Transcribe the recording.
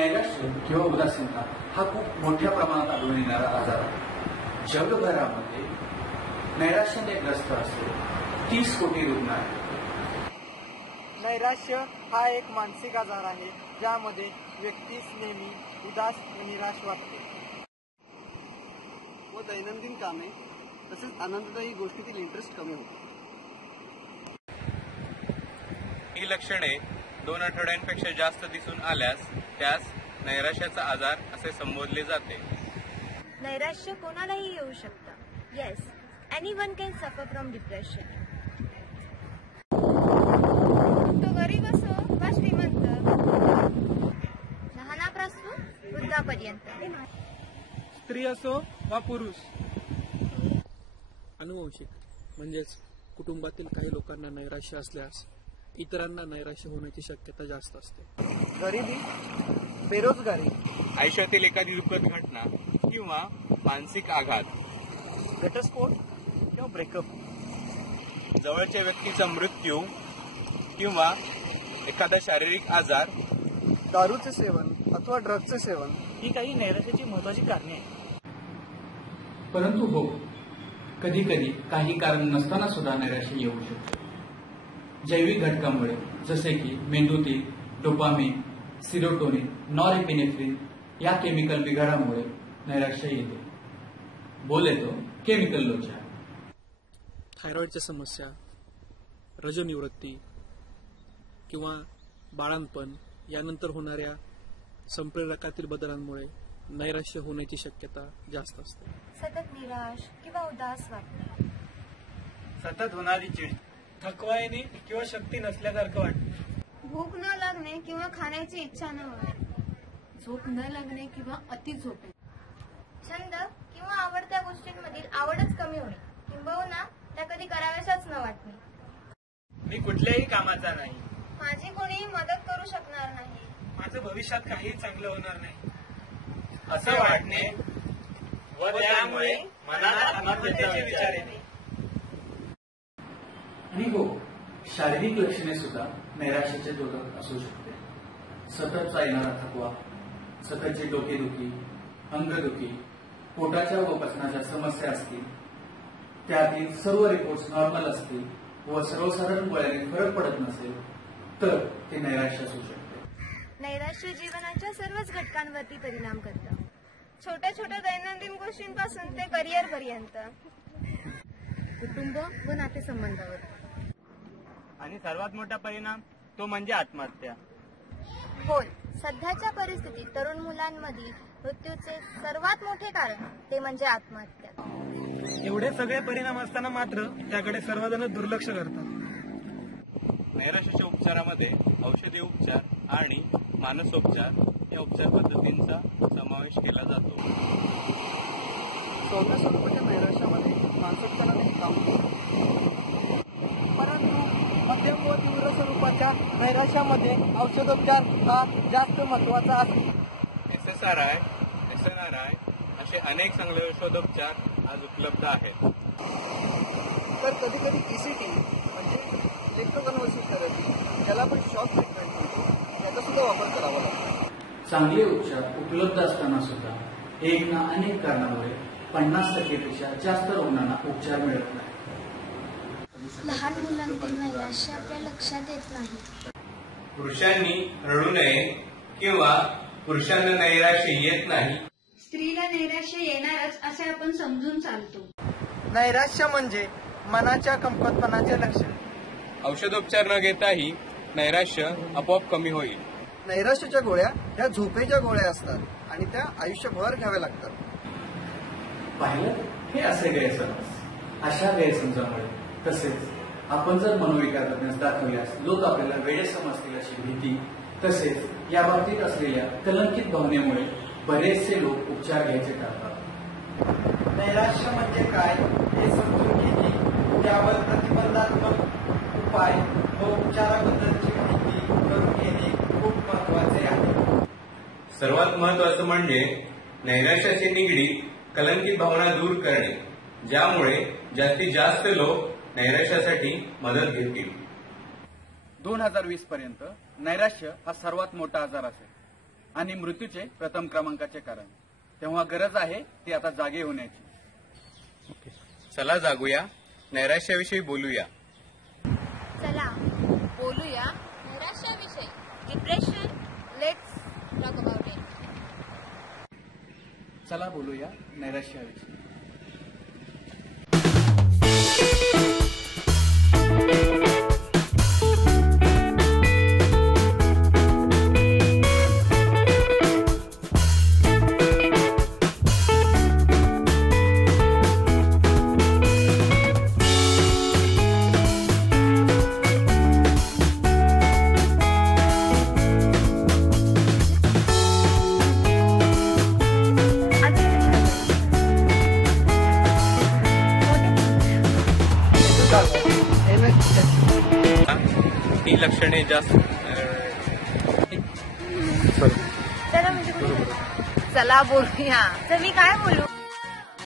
नैराश्य किंवा उदासीनता हा खूप मोठ्या प्रमाणात आढळून येणारा आजार आहे। जगभरामध्ये नैराश्याने ग्रस्त असे 30 कोटी रुग्ण आहेत। नैराश्य हा एक मानसिक आजार आहे ज्यामध्ये व्यक्तीस नेहमी उदास व निराश वाटते व दैनंदिन कामे तसेच आनंददायी गोष्टीतील इंटरेस्ट कमी होतो। ही लक्षणे 2 आठवड्यांपेक्षा जास्त दिसून आल्यास त्यास नैराश्याचा आजार असे संबोधले जाते। नैराश्य कोणालाही येऊ शकतं। Yes, anyone can suffer from depression. तो गरीब असो वा श्रीमंत, लहानापासून वृद्धापर्यंत, स्त्री असो वा पुरुष। अनुवंशिक म्हणजेच कुटुंबातील काही लोकांना नैराश्य असल्यास इतरांना नैराश्य होण्याची शक्यता जास्त असते। गरिबी, बेरोजगारी, आयुष्यातील एखादी दुःखद घटना किंवा मानसिक आघात, घटस्फोट किंवा ब्रेकअप, जवळच्या व्यक्तीचा मृत्यू किंवा एखादा शारीरिक आजार, दारूचे सेवन अथवा ड्रग्जचे सेवन ही काही नैराश्याची महत्वाची कारणे आहेत। परंतु हो, कधी कधी काही कारण नसताना सुद्धा नैराश्य येऊ शकते। जैविक घटकामुळे जसे की मेंदूतील डोपामिन, सिरोटोनिन, नॉरएपिनेफ्रिन या केमिकल बिघाडामुळे नैराश्य येते। बोले तो केमिकल लोचा। थायरॉइडच्या समस्या, रजोनिवृत्ती किंवा बाळंतपण यानंतर होणाऱ्या संप्रेरकातील बदलांमुळे नैराश्य होण्याची शक्यता जास्त असते। सतत निराश किंवा उदास वाटणे, सतत होणारी चिड, थकवा येणे किंवा शक्ती नसल्यासारखं वाटते, भूक न लागणे किंवा खाण्याची इच्छा न होणे, झोप न लागणे किंवा अति झोपणे, छंद किंवा आवडत्या गोष्टींमधील आवडच कमी होणे किंबहुना त्या कधी कराव्याशाच न वाटणे, मी कुठल्याही कामाचा नाही, माझी कोणीही मदत करू शकणार नाही, माझं भविष्यात काही चांगलं होणार नाही असे वाटणे व त्यामुळे मनात आत्महत्येचे विचार येणे। आणि हो, शारीरिक लक्षणे सुद्धा नैराश्याचे द्योतक असू शकते। सततचा येणारा थकवा, सततची डोकेदुखी, अंगदुखी, पोटाच्या व पचनाच्या समस्या असतील, त्यातील सर्व रिपोर्ट्स नॉर्मल असतील व सर्वसाधारण गोळ्याने फरक पडत नसेल तर ते नैराश्य असू शकते। नैराश्य जीवनाच्या सर्वच घटकांवरती परिणाम करतं, छोट्या छोट्या दैनंदिन गोष्टींपासून ते करिअर पर्यंत, कुटुंब व नातेसंबंधावर, आणि सर्वात मोठा परिणाम तो म्हणजे आत्महत्या। होय, सध्याच्या परिस्थितीत तरुण मुलांमधील मृत्यूचे सर्वात मोठे कारण ते म्हणजे आत्महत्या। एवढे सगळे परिणाम असताना मात्र त्याकडे सर्वजण दुर्लक्ष करतात। नैराश्याच्या उपचारामध्ये औषधी उपचार आणि मानसोपचार या उपचार पद्धतींचा समावेश केला जातो। सौम्य स्वरूपाच्या नैराश्यामध्ये मानसिक तणाव काम परंतु मध्यम व तीव्र स्वरूपाच्या नैराश्यामध्ये औषधोपचार हा जास्त महत्वाचा आहे। SSRI, SNRI असे अनेक चांगले औषधोपचार आज उपलब्ध आहेत। तर कधी कधी ECT म्हणजे इलेक्ट्रोकन्व्हर्सिव्ह थेरपी, ज्याला आपण शॉक ट्रीटमेंट म्हणतो, याचा सुद्धा वापर करावा लागतो। चांगले उपचार उपलब्ध असताना सुद्धा एक ना अनेक कारणामुळे 50% जास्त रुग्णांना उपचार मिळत नाही। लहान मुलांतील नैराश्य आपल्या लक्षात येत नाही। पुरुषांनी रडू नये किंवा पुरुषांना नैराश्य येत नाही, स्त्रीला नैराश्य येणारच असे आपण समजून चालतो। नैराश्य म्हणजे मनाच्या कमकुवतपणाचे लक्षण। औषधोपचार न घेताही नैराश्य आपोआप कमी होईल। नैराश्याच्या गोळ्या ह्या झोपेच्या गोळ्या असतात आणि त्या आयुष्यभर घ्याव्या लागतात। पाहिलं, हे असे गैरसमज। अशा गैरसमजामुळे तसेच आपण जर मनोविकार तज्ञास दाखवल्यास लोक आपल्याला वेडे समजतील अशी भीती, तसेच या बाबतीत असलेल्या कलंकित भावनेमुळे बरेचसे लोक उपचार घ्यायचे टाळतात। नैराश्य म्हणजे काय हे समजून घेणे, त्यावर प्रतिबंधात्मक उपाय व उपचाराबद्दलची माहिती करून घेणे खूप महत्वाचे आहे। सर्वात महत्वाचं म्हणजे नैराश्याशी निगडीत कलंकित भावना दूर करणे, ज्यामुळे जास्तीत जास्त लोक नैराश्यासाठी मदत घेतील। 2020 पर्यंत नैराश्य हा सर्वात मोठा आजार असेल। आणि मृत्यूचे प्रथम क्रमांकाचे कारण. तेव्हा गरज आहे ती आता जागे होण्याची. चला जागूया, नैराश्याविषयी बोलूया. चला बोलूया नैराश्याविषयी. Depression, let's talk about it. चला बोलूया नैराश्याविषयी. ही लक्षणे जास्त चला बोलूया. तर मी काय बोलू?